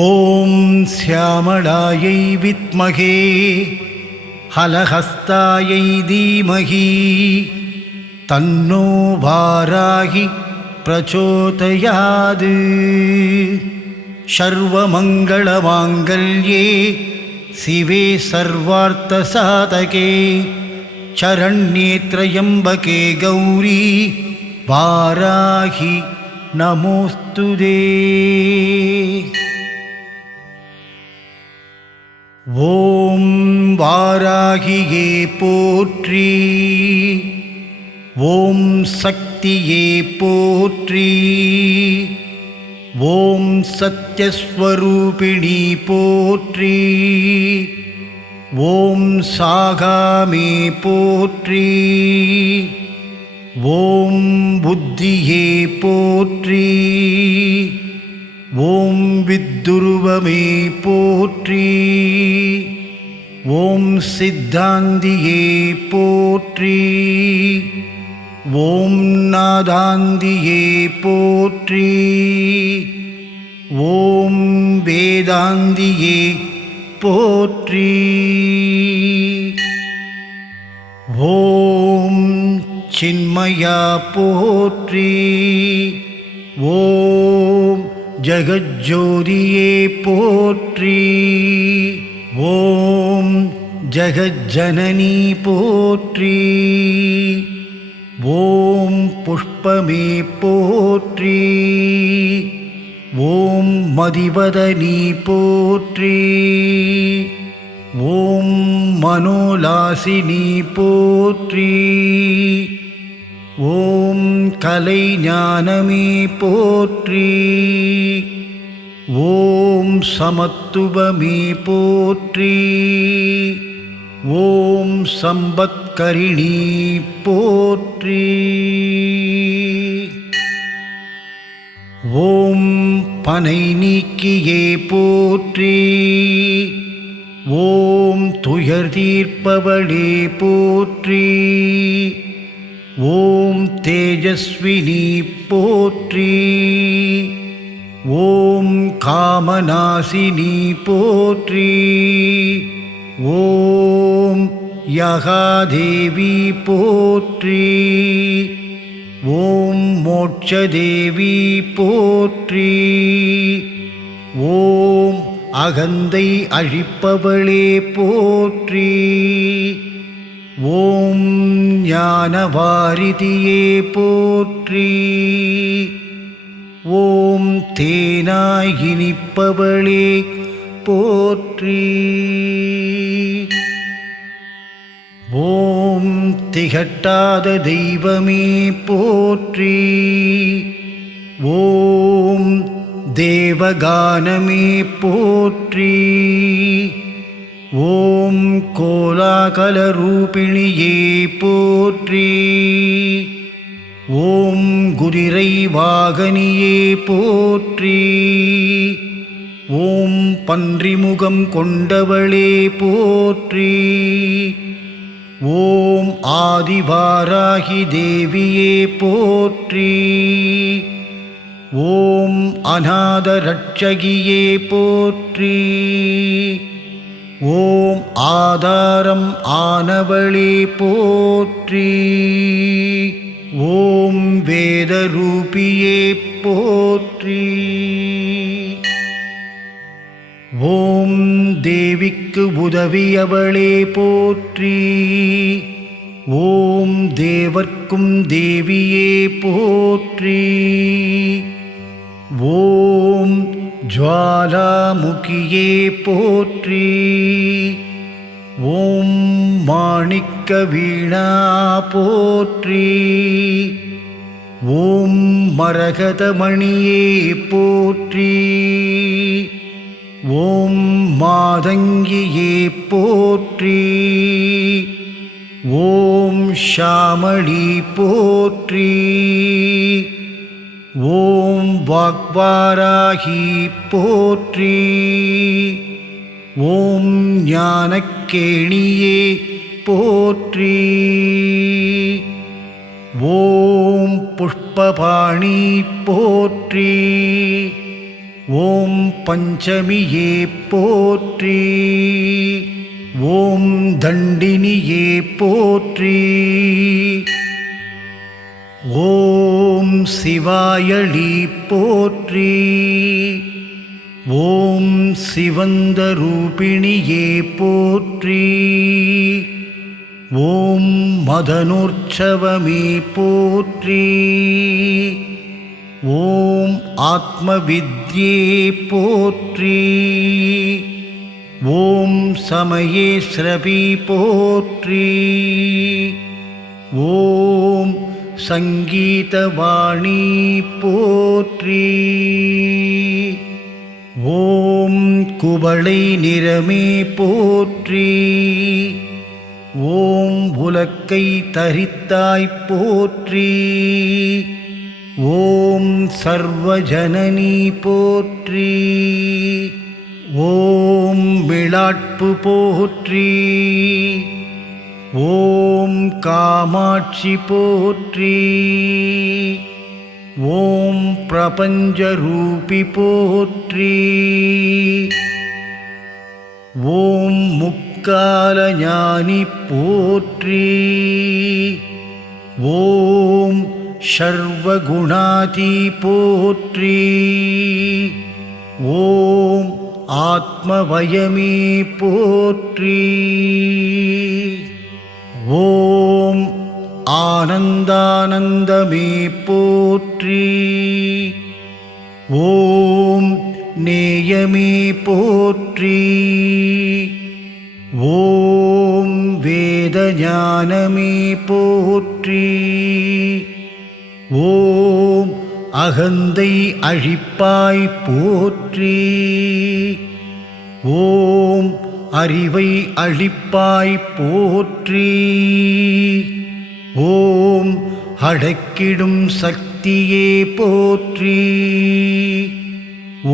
ஓம் ஸ்யாமளாயை வித்மகே ஹலஹஸ்தாயை தீமகி தன்னோ வாராகி பிரச்சோதயாது. சர்வமங்களமாங்கல்யே சிவே சர்வார்த்தசாதகே சரண்யே த்ர்யம்பகே கௌரி வாராகி நமோஸ்துதே. ஓம் வாராகியே போற்றி, ஓம் சக்தியே போற்றி, ஓம் சத்யஸ்வரூபிணி போற்றி, ஓம் சாகாமே போற்றி, ஓம் புத்தியே போற்றி, ஓம் வித்துருவமே போற்றி, ஓம் சித்தாந்தியே போற்றி, ஓம் நாதாந்தியே போற்றி, ஓம் வேதாந்தியே போற்றி, ஓம் சின்மயா போற்றி, ஓம் ஜகஜ்ஜோதியே போற்றி, ஓம் ஜகஜ்ஜனனி போற்றி, ஓம் புஷ்பமே போற்றி, ஓம் மதிவதனி போற்றி, ஓம் மனோலாசினி போற்றி, ஓம் கலைஞானமே போற்றி, ஓம் சமத்துவமே போற்றி, ஓம் சம்பத்கரிணி போற்றி, ஓம் பனை நீக்கியே போற்றி, ஓம் துயர் தீர்ப்பவளே போற்றி, ஓம் தேஜஸ்வினி போற்றி, ஓம் காமநாசினி போற்றி, ஓம் யகாதேவி போற்றி, ஓம் மோட்சதேவி போற்றி, ஓம் அகந்தை அழிப்பவளே போற்றி, ஓம் ஞானவாரிதியே போற்றி, ஓம் தேனாய் இனிப்பவளே போற்றி, ஓம் திகட்டாத தெய்வமே போற்றி, ஓம் தேவகானமே போற்றி, ஓம் கோலாகலரூபிணியே போற்றி, ஓம் குதிரை வாகனியே போற்றி, ஓம் பன்றிமுகம் கொண்டவளே போற்றி, ஓம் ஆதிவாராகி தேவியே போற்றி, ஓம் அநாத ரட்சகியே போற்றி, ஓம் ஆதாரம் ஆனவளே போற்றி, ஓம் வேதரூபியே போற்றி, ஓம் தேவிக்கு உதவியவளே போற்றி, ஓம் தேவர்க்கும் தேவியே போற்றி, ஓம் ஜ்வாலாமுகியே போற்றி, ஓம் மாணிக்க வீணா போற்றி, ஓம் மரகதமணியே போற்றி, ஓம் மாதங்கியே போற்றி, ஓம் ஷாமளி போற்றி, ஓம் வாக்வாராகி போற்றி, ஓம் ஞானக்கேணியே போற்றி, ஓம் புஷ்பபாணி போற்றி, ஓம் பஞ்சமியே போற்றி. ஓம் தண்டினியே போற்றி. ஓம் சிவாயளி போற்றி. ஓம் சிவந்த ரூபிணியே போற்றி. ஓம் மதனோற்சவமே போற்றி. ஓம் ஆத்மவித்யே போற்றி. ஓம் சமயேஸ்ரவி போற்றி. ஓம் சங்கீதவாணி போற்றி. ஓம் குவளை நிறமே போற்றி. ஓம் உலக்கை தரித்தாய் போற்றி. ஓம் சர்வஜனனி போற்றி. ஓம் விளாட்பு போற்றி. ஓம் காமாட்சி போற்றி. ஓம் பிரபஞ்சரூபி போற்றி. ஓம் முக்காலஞானி போற்றி. ஓம் சர்வகுணாதி போற்றி. ஓம் ஆத்மவயமே போற்றி. ஓம் ஆனந்தானந்தமே போற்றி. ஓம் நேயமே போற்றி. ஓம் வேதஞானமே போற்றி. ஓம் அகந்தை அழிப்பாய் போற்றி. ஓம் அறிவை அழிப்பாய் போற்றி. ஓம் அடக்கிடும் சக்தியே போற்றி.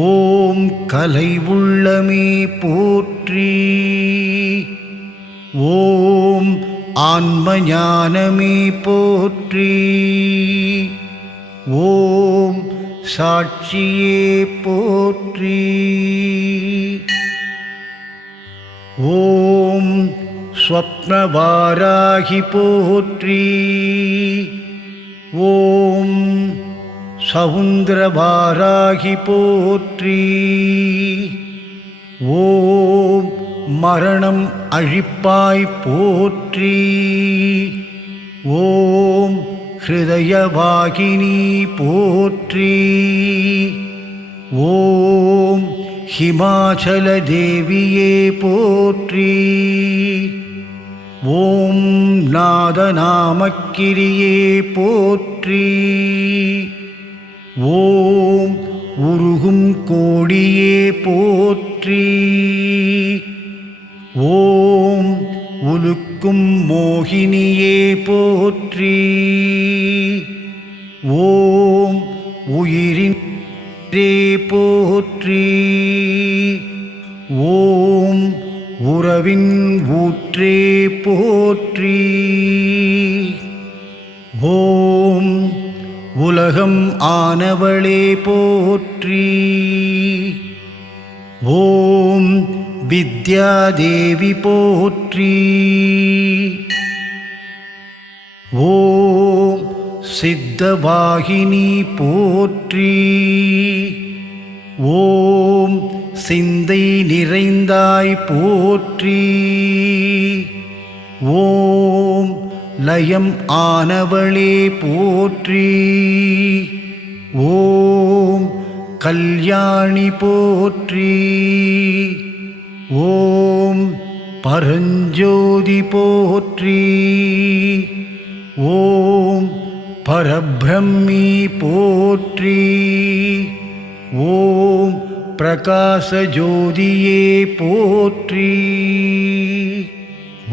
ஓம் கலை உள்ளமே போற்றி. ஓம் ஆன்மஞானமே போற்றி. ஓம் சாட்சியே போற்றி. ஓம் ஸ்வப்னவாராகி போற்றி. ஓம் சவுந்திரவாராகி போற்றி. ஓம் மரணம் அழிப்பாய் போற்றி. ஓம் ஹிருதயவாகினி போற்றி. ஓம் ஹிமாச்சல தேவியே போற்றி. ஓம் நாதநாமக்கிரியே போற்றி. ஓம் உருகும் கோடியே போற்றி. ஓம் உலுக்கும் மோகினியே போற்றி. ஓம் உயிரின் போற்றி. ஓம் உறவின் ஊற்றே போற்றி. ஓம் உலகம் ஆனவளே போற்றி. ஓம் வித்யாதேவி போற்றி. ஓம் சித்தவாகினி போற்றி. ஓம் சிந்தை நிறைந்தாய் போற்றி. ஓம் லயம் ஆனவளே போற்றி. ஓம் கல்யாணி போற்றி. ஓம் பரஞ்சோதி போற்றி. ஓம் பரபிரம்மி போற்றி. ஓம் பிரகாசஜோதியே போற்றி.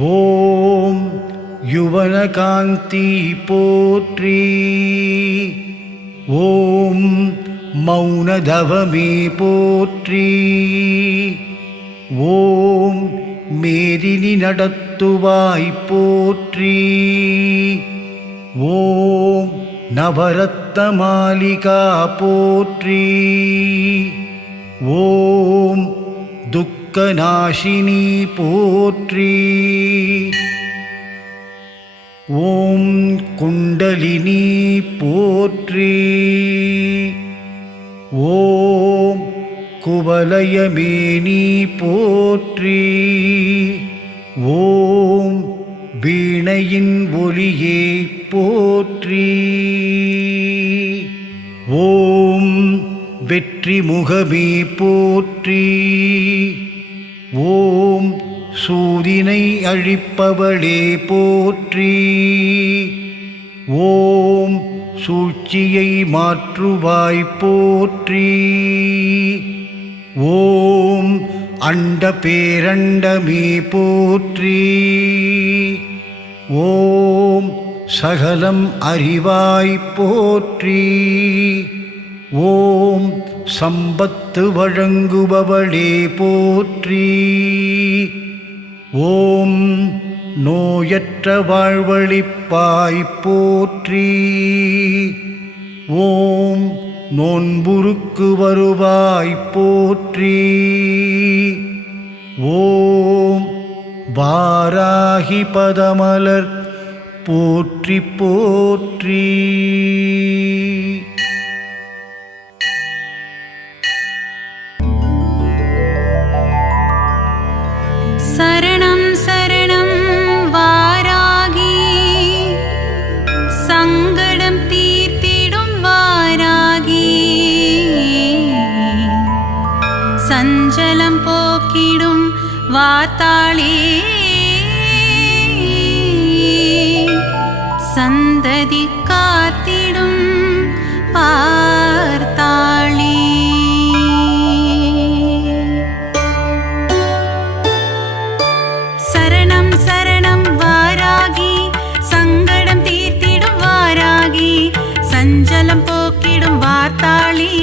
ஓம் யுவனகாந்தி போற்றி. ஓம் மௌனதவமே போற்றி. ஓம் மேதினி நடத்துவாய் போற்றி. ஓம் நவரத்ன மாலிகா போற்றி. துக்கநாசினி போற்றி. ஓம் குண்டலினி போற்றி. ஓம் குவலயமேனி போற்றி. ஓம் வீணையின் ஒலியே போற்றி. ஓம் வெற்றி முகமே போற்றி. ஓம் சூதினை அழிப்பவளே போற்றி. ஓம் சூழ்ச்சியை மாற்றுவாய் போற்றி. ஓம் அண்ட பேரண்டமே போற்றி. ஓம் சகலம் அறிவாய் போற்றி. ஓம் சம்பத்து வழங்குபவளே போற்றி. ஓம் நோயற்ற வாழ்வளிப்பாய் போற்றி. ஓம் நோன்புருக்கு வருவாய் போற்றி. ஓம் வாராகி பதமலர் போற்றி போற்றி. சரணம் சரணம் வாராகி, சங்கடம் தீர்த்திடும் வாராகி, சஞ்சலம் போக்கிடும் வார்த்தாளே, சந்ததி காத்திடும் பார்த்தாளே. சரணம் சரணம் வாராகி, சங்கடம் தீர்த்திடும் வாராகி, சஞ்சலம் போக்கிடும் வார்த்தாளி,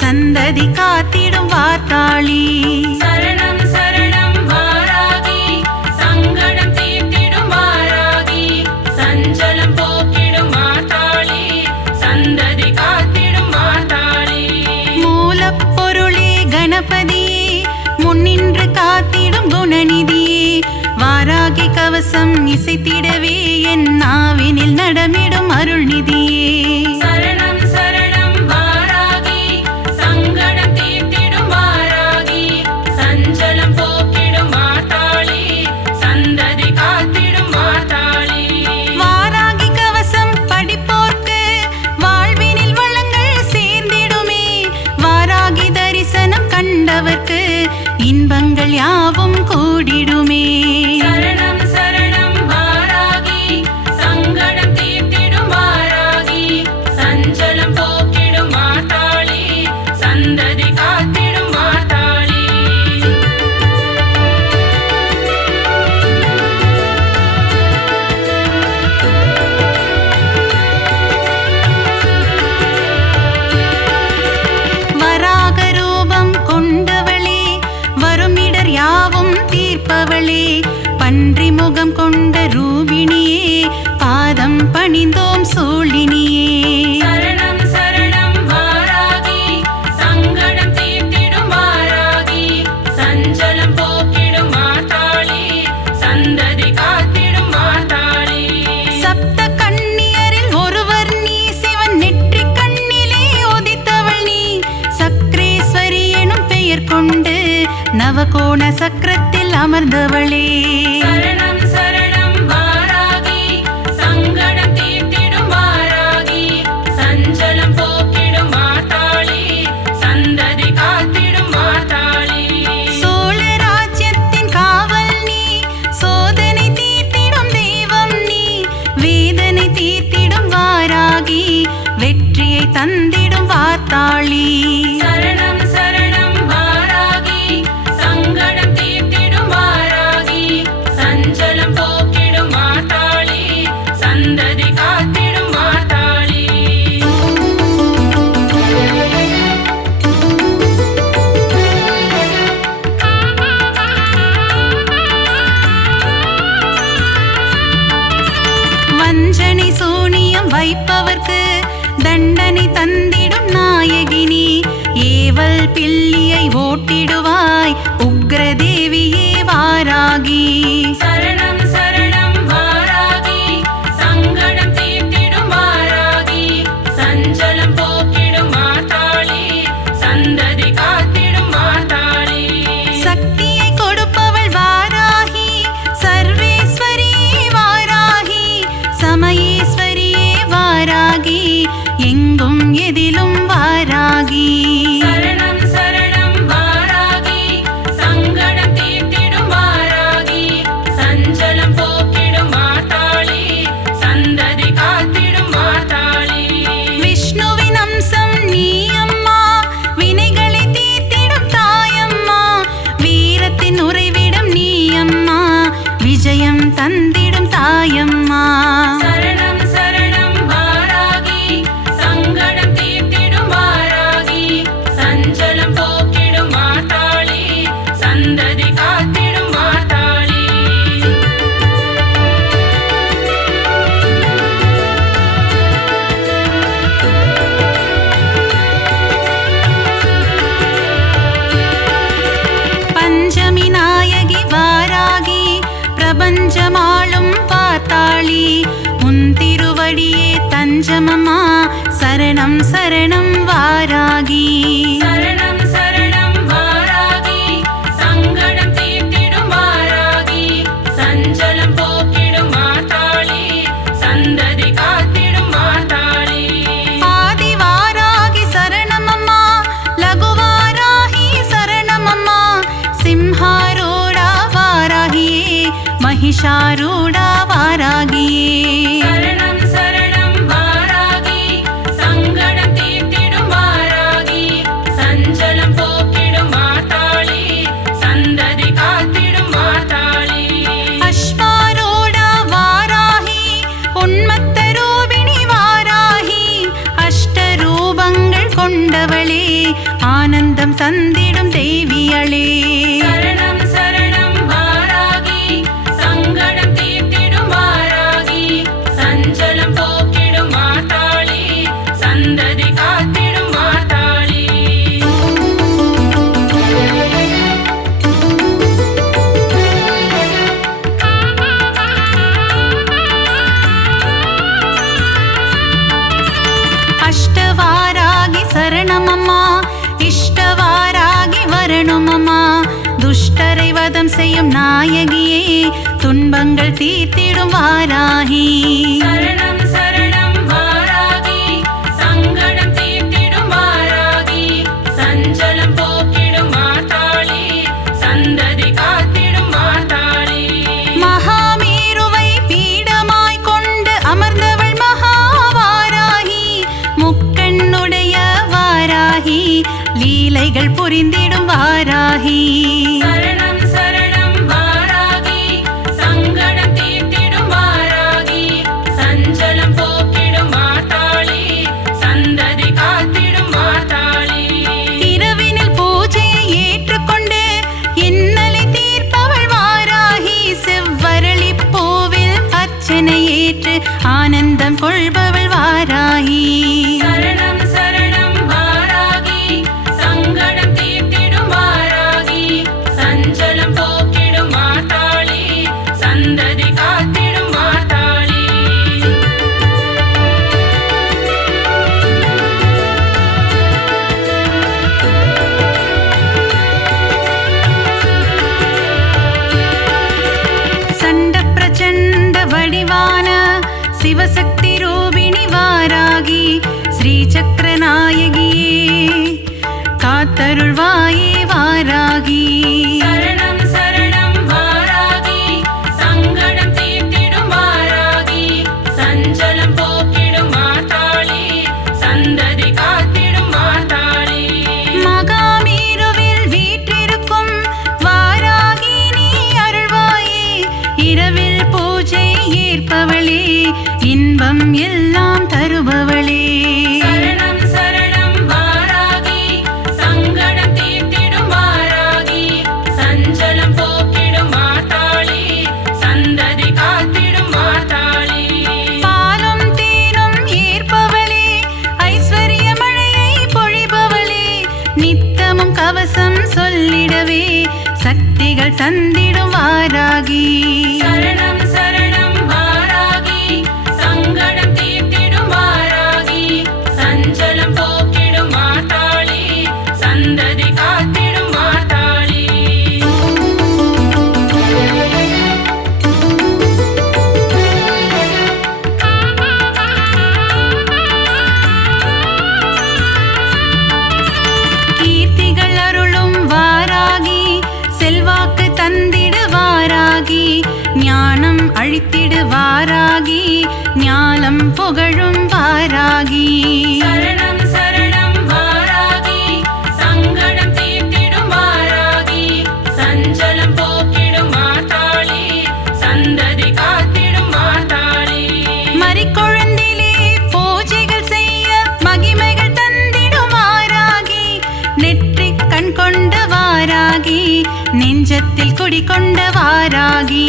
சந்ததி காத்திடும் வார்த்தாளி. சரணம் சரணம் வாராகி, சங்கடம் தீர்த்திடும் வாராகி, சஞ்சலம் போக்கிடும் வார்த்தாளி, சந்ததி காத்திடும் வார்த்தாளி. மூலப்பொருளே கணபதியே, முன்னின்று காத்திடும் குணநிதியே, வாராகி கவசம் இசைத்திடவே என் நாவினில் நடமிடும் அருள்நிதியே. சரணம் சரணம் வாராகி, சங்கடம் தீர்த்திடும் வாராகி, சஞ்சலம் போக்கிடும் வார்த்தாளி, சந்ததி காத்திடும் வார்த்தாளி. வாராகி கவசம் படிப்போர்க்கு வாழ்வினில் வளங்கள் சேர்ந்திடுமே, வாராகி தரிசனம் கண்டவர்க்கு இன்பங்கள் யாவும் கூடிடுமே. சரணம் சரணம் வாராகி, சங்கடம் தீர்த்திடும் வாராகி, சஞ்சலம் போக்கிடும் வார்த்தாளி, சந்ததி காத்திடும் வார்த்தாளி. வராக ரூபம் கொண்டவளே, வருமிடர் யாவும் தீர்ப்பவளே, பன்றி முகம் கொண்ட ரூபிணியே, பாதம் பணிந்தோம் சூழினியே. சரணம் சரணம் வாராகி, சங்கடம் தீர்த்திடும் வாராகி, சஞ்சலம் போக்கிடும் வார்த்தாளி, சந்ததி காத்திடும் வார்த்தாளி. சப்த கன்னியரில் ஒருவர் நீ, சிவன் நெற்றி கண்ணிலே உதித்தவள் நீ, சக்ரேஸ்வரி எனும் பெயர் கொண்டு நவகோண சக்கரத்தில் அமர்ந்தவளே. சரணம் சரணம் வாராகி, சங்கடம் தீர்த்திடும் வாராகி, சஞ்சலம் போக்கிடும் வார்த்தாளி, சந்ததி காத்திடும் வார்த்தாளி. சோழ ராஜ்யத்தின் காவல் நீ, சோதனை தீர்த்திடும் தெய்வம் நீ, வேதனை தீர்த்திடும் வாராகி, வெற்றியை தந்திடும் வார்த்தாளி. சரணம் சரணம் வாராகி, சங்கடம் தீர்த்திடும் வாராகி, சஞ்சலம் போக்கிடும் வார்த்தாளி, சந்ததி காத்திடும் வார்த்தாளி. வஞ்சனை சூனியம் வைப்பவர்க்கு தண்டனை தந்திடும் நாயகினி, ஏவல் பில்லியை ஓட்டிடுவாய், உக்ர உக்ரதேவியே வாராகி. சரணம் சரணம் வாராகி, சங்கடம் தீர்த்திடும் வாராகி, சஞ்சலம் போக்கிடும் மாதாளி, சந்ததி காத்திடும் மாதாளி. சக்தியை கொடுப்பவள் வாராகி, சர்வேஸ்வரியே வாராகி, சமயேஸ்வரியே வாராகி, எங்கும் எதிலும் வாராகி. சரணம் சரணம் வாராகி, சங்கடம் தீர்த்திடும் வாராகி, சஞ்சலம் போக்கிடும் மாதாளி, சந்ததி காத்திடும் மாதாளி. விஷ்ணுவின் அம்சம் நீ அம்மா, வினைகளை தீர்த்திடும் தாயம்மா, வீரத்தின் உறைவிடம் நீ அம்மா, விஜயம் தந்திடும் தாயம்மா. சரணம் சரணம் வாராகி, சங்கடம் தீர்த்திடும் வாராகி, சஞ்சலம் போக்கிடும் மாதாளி, சந்ததி காத்திடும் மாதாளி. பஞ்சமி நாயகி வாராகி, பிரபஞ்சமாளும் பார்த்தாளி, உன் திருவடியே தஞ்சமம்மா, சரணம் சரணம் வாராகி. சரணம் சரணம் வாராகி, சங்கடம் தீர்த்திடும் வாராகி, சஞ்சலம் போக்கிடும் மாதாளி, சந்ததி காத்திடும் மாதாளி. ஆதி வாராகி சரணமம்மா, லகுவாராகி சரணமம்மா, சிம்ஹாரூடா வாராகியே, மகிஷாரூடா வாராகியே. சரணம் சரணம் வாராகி, சங்கடம் தீர்த்திடும் வாராகி, சஞ்சலம் போக்கிடும் மாதாளி, சந்ததி காத்திடும் மாதாளி. அஸ்வாரூடா வாராகி, உன்மத்த ரூபிணி வாராகி, அஷ்டரூபங்கள் கொண்டவளே, ஆனந்தம் தந்திடும் தேவியளே. சரணம் சரணம் வாராகி, சங்கடம் தீர்த்திடும் வாராகி, சஞ்சலம் போக்கிடும் மாதாளி, சந்ததி காத்திடும் மாதாளி. அஷ்டவாராகி சரணமம்மா, இஷ்டவாராகி வரணுமம்மா, துஷ்டரை வதம் செய்யும் நாயகியே, துன்பங்கள் தீர்த்திடும் வாராகி. சரணம் சரணம் வாராகி, சங்கடம் தீர்த்திடும் வாராகி, சஞ்சலம் போக்கிடும் மாதாளி, சந்ததி காத்திடும் மாதாளி. மகாமேருவை பீடமாய் கொண்டு அமர்ந்தவள் மகாவாராகி, முக்கண்ணுடைய வாராகி, லீலைகள் புரிந்திடும் வாராகி. சரணம் சரணம் வாராகி, சங்கடம் தீர்த்திடும் வாராகி, சஞ்சலம் போக்கிடும் மாதாளி, சந்ததி காத்திடும் மாதாளி. இரவினில் பூஜையை ஏற்றுக்கொண்டு இன்னலை தீர்ப்பவள் வாராகி, செவ்வரளி பூவில் அர்ச்சனை ஏற்று ஆனந்தம் கொள்பவள் வாராகி. சரணம் சரணம் வாராகி, சங்கடம் தீர்த்திடும் வாராகி, சஞ்சலம் போக்கிடும் மாதாளி, சந்ததி காத்திடும் மாதாளி. சண்ட பிரச்சண்ட வடிவான சிவசக்தி ரூபிணி வாராகி, ஸ்ரீ சக்கர நாயகியே, காத்தருள்வாயே வாராகி. சரணம் சரணம் வாராகி, சங்கடம் தீர்த்திடும் வாராகி, சஞ்சலம் போக்கிடும் மாதாளி, சந்ததி காத்திடும் மாதாளி. மகாமேருவில் வீற்றிருக்கும் வாராகி நீ அருள்வாயே, இரவில் பூஜை ஏற்பவளே, இன்பம் எல்லாம் தருபவளே. சரணம் சரணம் வாராகி, சங்கடம் தீர்த்திடும் வாராகி, சஞ்சலம் போக்கிடும் மாதாளி, சந்ததி காத்திடும் மாதாளி. பாலும் தேனும் ஏற்பவளே, ஐஸ்வர்ய மழையை பொழிபவளே, நித்தமும் கவசம் சொல்லிடவே, சக்திகள் தந்திடும் வாராகி. சரணம் சரணம் வாராகி, சங்கடம் தீர்த்திடும் வாராகி, சஞ்சலம் போக்கிடும் மாதாளி, சந்ததி காத்திடும் மாதாளி. கீர்த்திகள் அருளும் வாராகி, செல்வாக்கு தந்திடு வாராகி, ஞானம் அழித்திடு வாராகி, ஞாலம் புகழும் வாராகி. சரணம் சரணம் வாராகி, சங்கடம் தீர்த்திடும் வாராகி, சஞ்சலம் போக்கிடும் மாதாளி, சந்ததி காத்திடும் மாதாளி. மரிக்கொழுந்திலே பூஜைகள் செய்ய மகிமைகள் தந்திடும் வாராகி, நெற்றிக் கண் கொண்ட வாராகி, நெஞ்சத்தில் குடிகொண்ட வாராகி.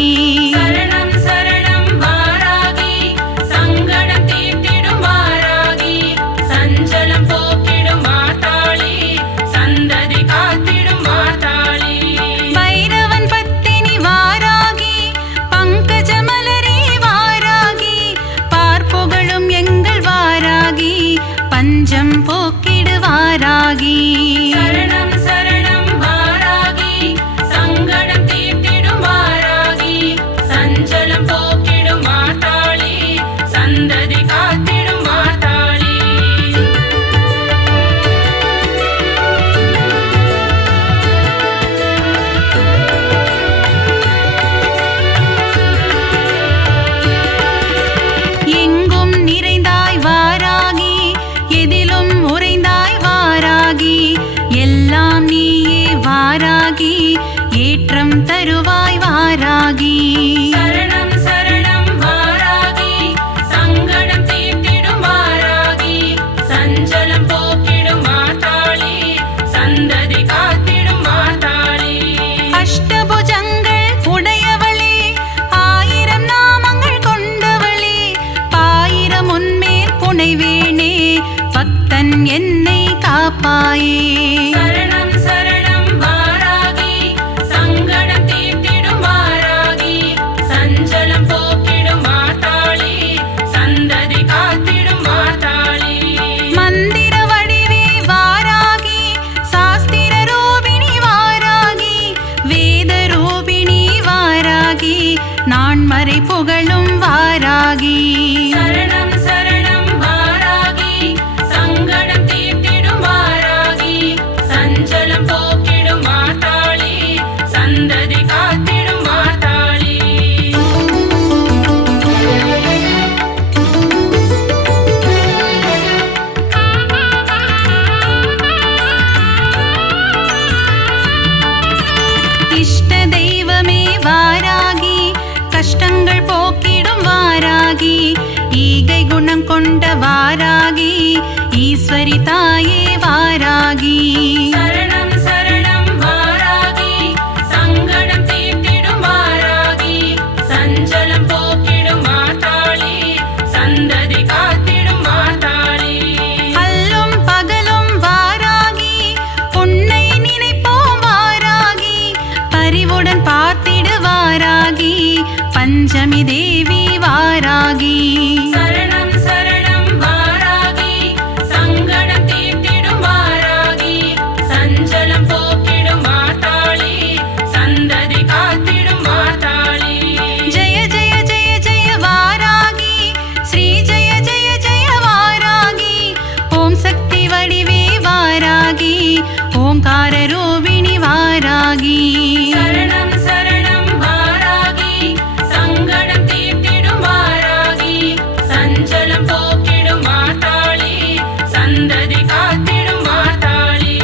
சரணம் சரணம் வாராகி, சங்கடம் தீர்த்திடும் வாராகி, சஞ்சலம் போக்கிடும் மாதாளி, சந்ததி காத்திடும் மாதாளி. பைரவன் பத்தினி வாராகி, பங்கஜ மலரே வாராகி, பார்ப்புகழும் எங்கள் வாராகி, பஞ்சம் போக்கிடு வாராகி. சரணம் சரணம் வாராகி, சங்கடம் தீர்த்திடும் வாராகி, சஞ்சலம் போக்கிடும் மாதாளி, சந்ததி காத்திடும் மாதாளி. எங்கும் நிறைந்தாய் வாராகி, எதிலும் உறைந்தாய் வாராகி, எல்லாம் நீயே வாராகி, ஏற்றம் தருவாய் வாராகி. சரணம் சரணம் வாராகி, சங்கடம் தீர்த்திடும் வாராகி, சஞ்சலம் போக்கிடும் மாதாளி, சந்ததி காத்திடும் மாதாளி. அஷ்டபுஜங்கள் உடையவளே, ஆயிரம் நாமங்கள் கொண்டவளே, பாயிரம் உன்மேல் புனைவேனே, பக்தன் என்னை காப்பாயே. சரணம் சரணம் வாராகி, சங்கடம் தீர்த்திடும் வாராகி, சஞ்சலம் போக்கிடும் மாதாளி, சந்ததி காத்திடும் மாதாளி. மந்திர வடிவே வாராகி, சாஸ்திர ரூபிணி வாராகி, வேத ரூபிணி வாராகி, நான்மறை புகழும் வாராகி. சரணம் சரணம் வாராகி, சங்கடம் தீர்த்திடும் வாராகி, சஞ்சலம் போக்கிடும் மாதாளி, சந்ததி காத்திடும் மாதாளி. இஷ்ட தெய்வமே வாராகி, கஷ்டங்கள் போக்கிடும் வாராகி, ஈகை குணம் கொண்ட வாராகி, ஈஸ்வரி தாயே வாராகி. சரணம் சரணம் வாராகி, சங்கடம் தீர்த்திடும் வாராகி, சஞ்சலம் போக்கிடும் மாதாளி, சந்ததி காத்திடும் மாதாளி. அல்லும் பகலும் வாராகி, உன்னை நினைப்போம் வாராகி, பரிவுடன் பார்த்திடு வாராகி, பஞ்சமி தேவி வாராகி. சரணம் சரணம் வாராகி, சங்கடம் தீர்த்திடும் வாராகி, சஞ்சலம் போக்கிடும் மாதாளி, சந்ததி காத்திடும் மாதாளி. ஜெய ஜெய ஜெய ஜெய வாராகி, ஸ்ரீ ஜெய ஜெய ஜெய வாராகி, ஓம் சக்தி வடிவே வாராகி, ஓம்கார ரூபிணி வாராகி. சரணம் சரணம் வாராகி, சங்கடம் தீர்த்திடும் வாராகி, சஞ்சலம் போக்கிடும் மாதாளி, சந்ததி காத்திடும் மாதாளி.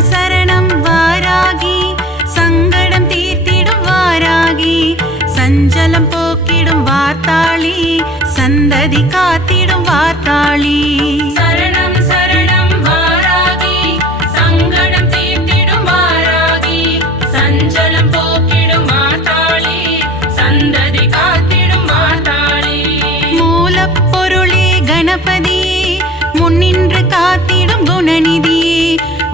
சரணம் சரணம் வாராகி சங்கடம் தீர்த்திடும் வாராகி சஞ்சலம் போக்கிடும் வார்த்தாளி சந்ததி காத்திடும் வார்த்தாளி சரணம் சரணம் வாராகி சங்கடம் தீர்த்திடும் வாராகி சஞ்சலம் போக்கிடும் மாதாளி சந்ததி காத்திடும் மாதாளி மூலப்பொருளே கணபதியே முன்னின்று காத்திடும் குணநிதியே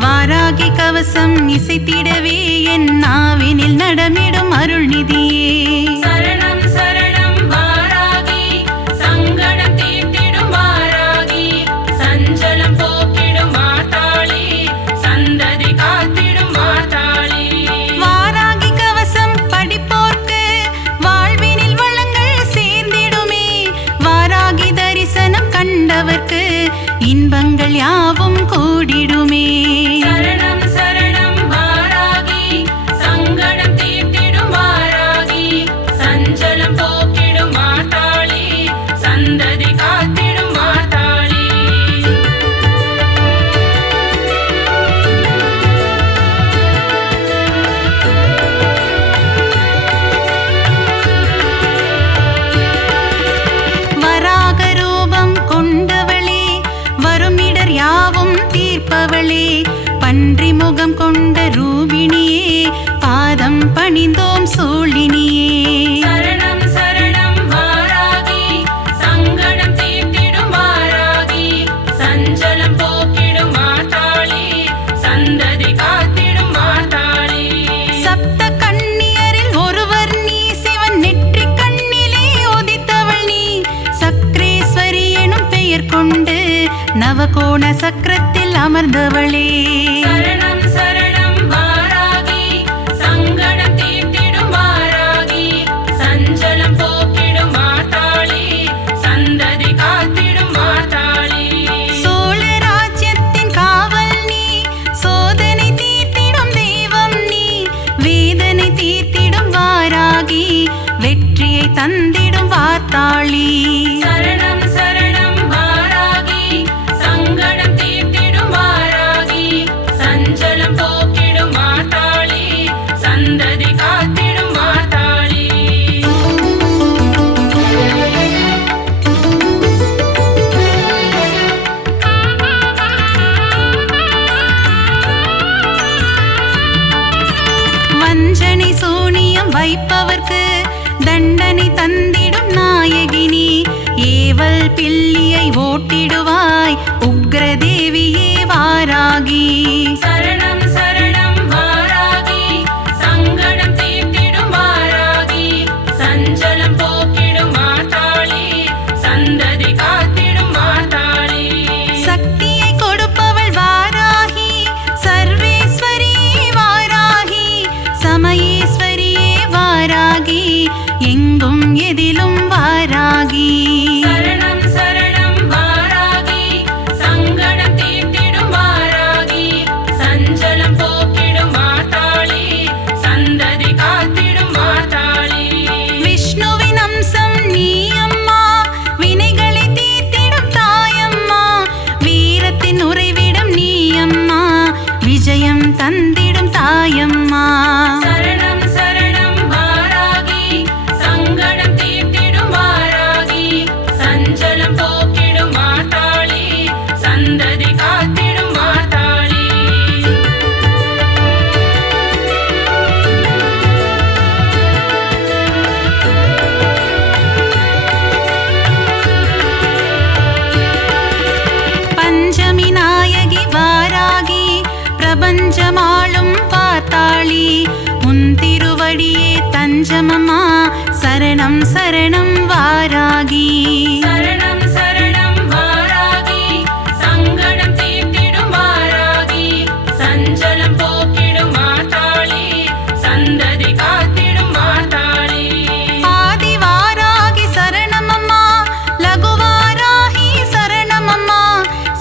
வாராகி கவசம் இசைத்திடவே என் நாவினில் நடமிடும் அருள்நிதியே சரணம் சரணம் வாராகி சங்கடம் தீர்த்திடும் வாராகி சஞ்சலம் போக்கிடும் மாதாளி சந்ததி காத்திடும் மாதாளி வாராகி கவசம் படிப்போர்க்கு வாழ்வினில் வளங்கள் சேர்ந்திடுமே வாராகி தரிசனம் கண்டவர்க்கு இன்பங்கள் யாவும் கூடிடுமே சரணம் சரணம் வாராகி சங்கடம் தீர்த்திடும் வாராகி சஞ்சலம் போக்கிடும் மாதாளி சந்ததி காத்திடும் மாதாளி வராக ரூபம் கொண்டவளே வருமிடர் யாவும் தீர்ப்பவளே பன்றி முகம் கொண்ட ரூபிணியே பாதம் பணிந்தோம் சூழினியே சரணம் சரணம் வாராகி சங்கடம் தீர்த்திடும் வாராகி சஞ்சலம் போக்கிடும் மாதாளி சந்ததி காத்திடும் மாதாளி சப்த கன்னியரில் ஒருவர் நீ சிவன் நெற்றி கண்ணிலே உதித்தவள் நீ சக்ரேஸ்வரி எனும் பெயர் கொண்டு நவகோண சக்கரத்தில் அமர்ந்தவளே சரணம் சரணம் வாராகி சங்கடம் தீர்த்திடும் வாராகி சஞ்சலம் போக்கிடும் மாதாளி சந்ததி காத்திடும் மாதாளி சோழ ராஜ்யத்தின் காவல் நீ சோதனை தீர்த்திடும் தெய்வம் நீ வேதனை தீர்த்திடும் வாராகி வெற்றியை தந்திடும் வார்த்தாளி சரணம் சரணம் வாராகி சங்கடம் தீர்த்திடும் வாராகி சஞ்சலம் போக்கிடும் மாதாளி சந்ததி காத்திடும் மாதாளி வஞ்சனை சூனியம் வைப்பவர்க்கு தண்டனை தந்திடும் நாயகினி ஏவல் பில்லியை ஓட்டிடுவாய் உக்ரதேவியே வாராகி சரணம் சரணம் வாராகி சங்கடம் தீர்த்திடும் வாராகி சஞ்சலம் போக்கிடும் மாதாளி சந்ததி காத்திடும் மாதாளி சக்தியை கொடுப்பவள் வாராகி சர்வேஸ்வரியே வாராகி சமயேஸ்வரியே வாராகி எங்கும் எதிலும் வாராகி சரணம் சரணம் வாராகி சங்கடம் தீர்த்திடும் வாராகி சஞ்சலம் போக்கிடும் மாதாளி சந்ததி காத்திடும் மாதாளி விஷ்ணுவின் அம்சம் நீ அம்மா வினைகளை தீர்த்திடும் தாயம்மா வீரத்தின் உறைவிடம் நீ அம்மா விஜயம் தந்திடும் தாயம்மா சரணம் சரணம் வாராகி சங்கடம் தீர்த்திடும் வாராகி சஞ்சலம் போக்கிடும் மாதாளி சந்ததி காத்திடும் மாதாளி பஞ்சமி நாயகி வாராகி பிரபஞ்சமாளும் பார்த்தாளி உன் திருவடியே தஞ்சமம்மா சரணம் சரணம் வாராகி சரணம் சரணம் வாராகி சங்கடம் தீர்த்திடும் வாராகி சஞ்சலம் போக்கிடும் மாதாளி சந்ததி காத்திடும் மாதாளி ஆதி வாராகி சரணமம்மா லகு வாராகி சரணமம்மா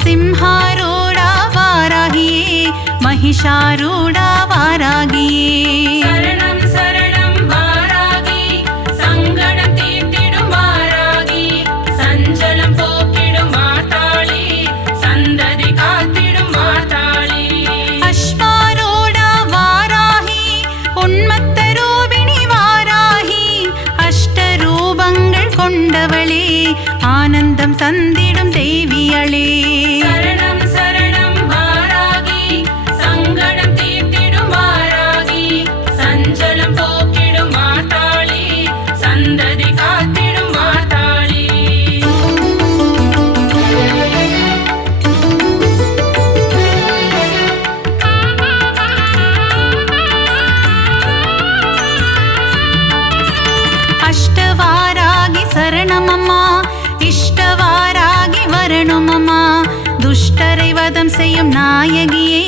சிம்ஹாரூடா வாராகியே மகிஷாரூடா வாராகியே சரணம் சரணம் வாராகி சங்கடம் தீர்த்திடும் வாராகி சஞ்சலம் போக்கிடும் மாதாளி சந்ததி காத்திடும் மாதாளி அஸ்வா ஆனந்தம் தந்திடும் தேவியளே. சரணம் சரணம் வாராகி சங்கடம் தீர்த்திடும் வாராகி சஞ்சலம் போக்கிடும் மாதாளி சந்ததி காத்திடும் மாதாளி. அஷ்டவாராகி சரணமம்மா இஷ்டவாராகி வரணுமம்மா. துஷ்டரை வதம் செய்யும் நாயகியே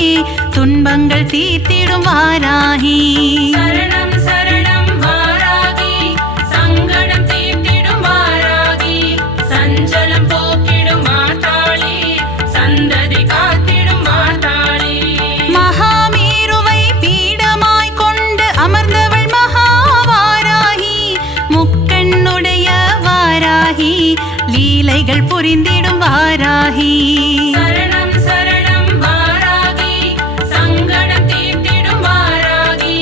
துன்பங்கள் தீர்த்திடும் வாராகி. சரணம் சரணம் வாராகி சங்கடம் தீர்த்திடும் வாராகி சஞ்சலம் போக்கிடும் மாதாளி சந்ததி காத்திடும் மாதாளி. மகாமேருவை பீடமாய் கொண்டு அமர்ந்தவள் மகாவாராகி. முக்கண்ணுடைய வாராகி லீலைகள் புரிந்திடும் வாராகி. சரணம் சரணம் வாராகி சங்கடம் தீர்த்திடும் வாராகி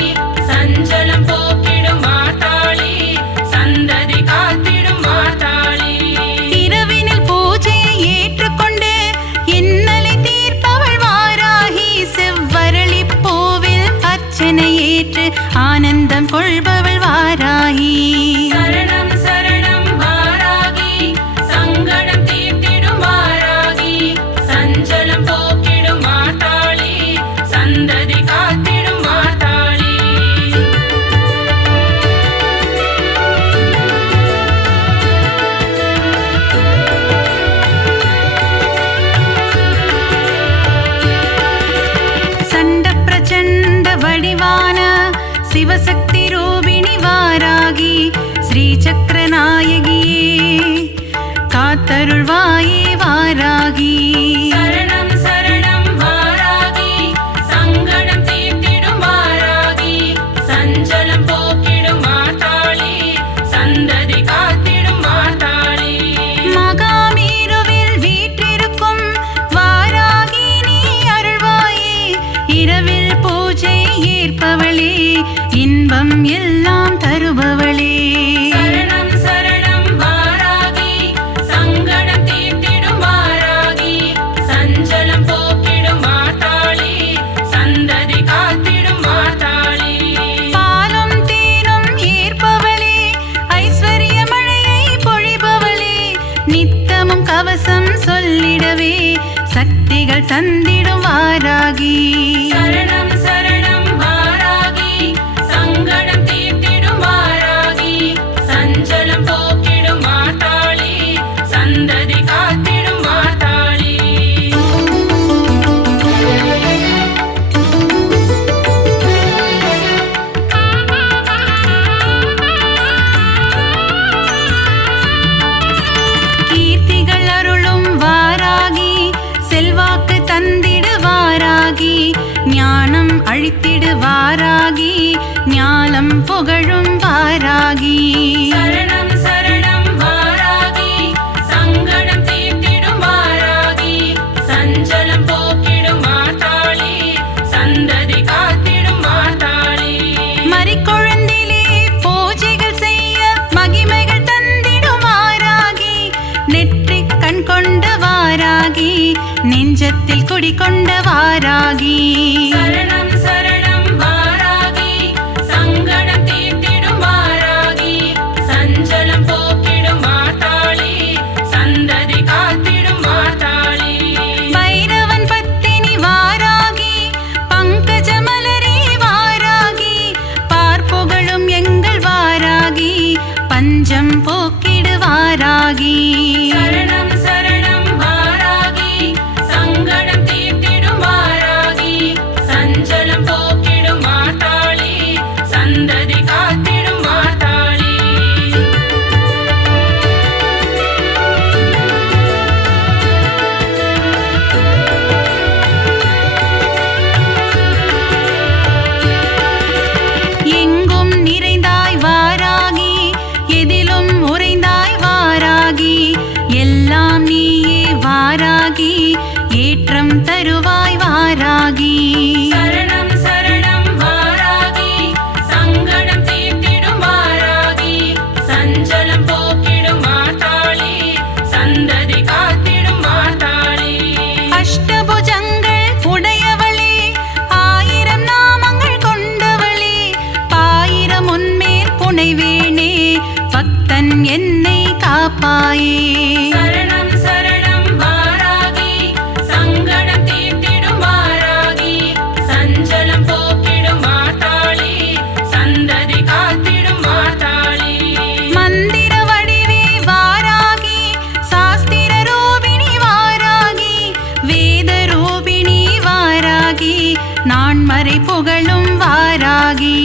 சஞ்சலம் போக்கிடும் மாதாளி சந்ததி காத்திடும் மாதாளி. இரவினில் பூஜையை ஏற்றுக்கொண்டு இன்னலை தீர்ப்பவள் வாராகி. செவ்வரளி பூவில் அர்ச்சனை ஏற்று ஆனந்தம் கொள்பவள் வாராகி. சரணம் சரணம் வாராகி சங்கடம் தீர்த்திடும் வாராகி சஞ்சலம் போக்கிடும் மாதாளி சந்ததி காத்திடும் மாதாளி. சண்ட பிரச்சண்ட வடிவான சிவசக்தி ரூபிணி வாராகி. ஸ்ரீ சக்கரநாயகியே காத்தருள்வாயே வாராகி. சரணம் சரணம் வாராகி சங்கடம் தீர்த்திடும் வாராகி சஞ்சலம் போக்கிடும் மாதாளி சந்ததி காத்திடும் மாதாளி. மகாமேருவில் வீற்றிருக்கும் வாராகி நீ அருள்வாயே. இரவில் பூஜை ஏற்பவளே இன்பம் எல்லாம் தருபவளே. சரணம் சரணம் வாராகி சங்கடம் தீர்த்திடும் வாராகி சஞ்சலம் போக்கிடும் மாதாளி சந்ததி காத்திடும் மாதாளி. பாலும் தேனும் ஏற்பவளே ஐஸ்வர்ய மழையை பொழிபவளே. நித்தமும் கவசம் சொல்லிடவே சக்திகள் தந்திடும் வாராகி. சரணம் சரணம் வாராகி சங்கடம் தீர்த்திடும் வாராகி சஞ்சலம் போக்கிடும் மாதாளி சந்ததி காத்திடும் மாதாளி. கீர்த்திகள் அருளும் வாராகி. செல்வாக்கு தந்திடு வாராகி. ஞானம் அழித்திடு வாராகி. ஞானம் புகழும் வாராகி. சரணம் சரணம் வாராகி சங்கடம் தீர்த்திடும் வாராகி சஞ்சலம் போக்கிடும் மாதாளி சந்ததி காத்திடும் மாதாளி. மறிக்கொழுந்திலே பூஜைகள் செய்ய மகிமைகள் தந்திடும் வாராகி. நெற்றிக் கண் கொண்ட வாராகி. நெஞ்சத்தில் குடிகொண்ட வாராகி. சரணம் சரணம் வாராகி சங்கடம் தீர்த்திடும் வாராகி சஞ்சலம் போக்கிடும் மாதாளி சந்ததி காத்திடும் மாதாளி. பைரவன் பத்தினி வாராகி. பங்கஜ மலரே வாராகி. பார்ப்புகழும் எங்கள் வாராகி. பஞ்சம் போக்கிடு வாராகி. சரணம் சரணம் வாராகி சங்கடம் தீர்த்திடும் வாராகி சஞ்சலம் போக்கிடும் மாதாளி சந்ததி காத்திடும் மாதாளி. எங்கும் நிறைந்தாய் வாராகி. எதிலும் உறைந்தாய் வாராகி. எல்லாம் நீயே வாராகி. ஏற்றம் தருவாய் வாராகி. சரணம் சரணம் வாராகி சங்கடம் தீர்த்திடும் வாராகி சஞ்சலம் போக்கிடும் மாதாளி வான்மறை புகழும் வாராகி.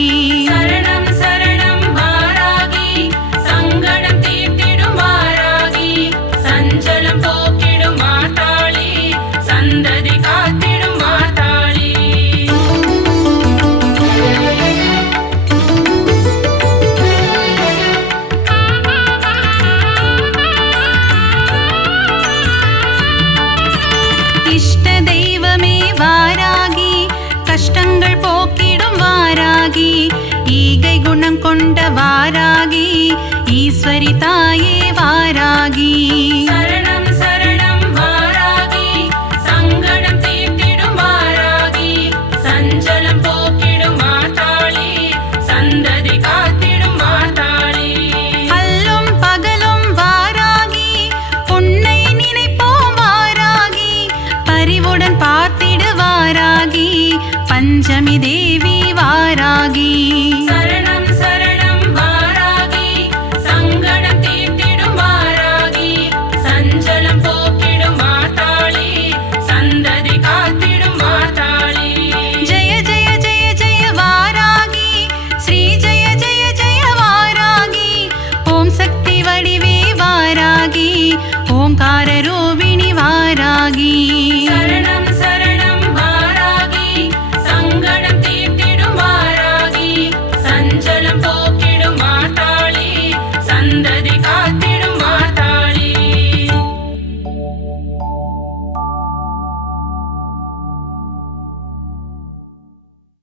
சரணம் சரணம் வாராகி, சங்கடம் தீர்த்திடும் வாராகி, சஞ்சலம் போக்கிடும் மாதாளி, சந்ததி காத்திடும் மாதாளி. இஷ்ட தெய்வமே வாராகி, கஷ்டங்கள் போக்கிடும் வாராகி, ஈகை குணம் கொண்ட வாராகி, ஈஸ்வரி தாயே வாராகி. சரணம் சரணம் வாராகி, சங்கடம் தீர்த்திடும் வாராகி, சஞ்சலம் போக்கிடும் மாதாளி, சந்ததி காத்திடும் மாதாளி. அல்லும் பகலும் வாராகி, உன்னை நினைப்போம் வாராகி, பரிவுடன் பார்த்திடு வாராகி, பஞ்சமி தேவி வாராகி.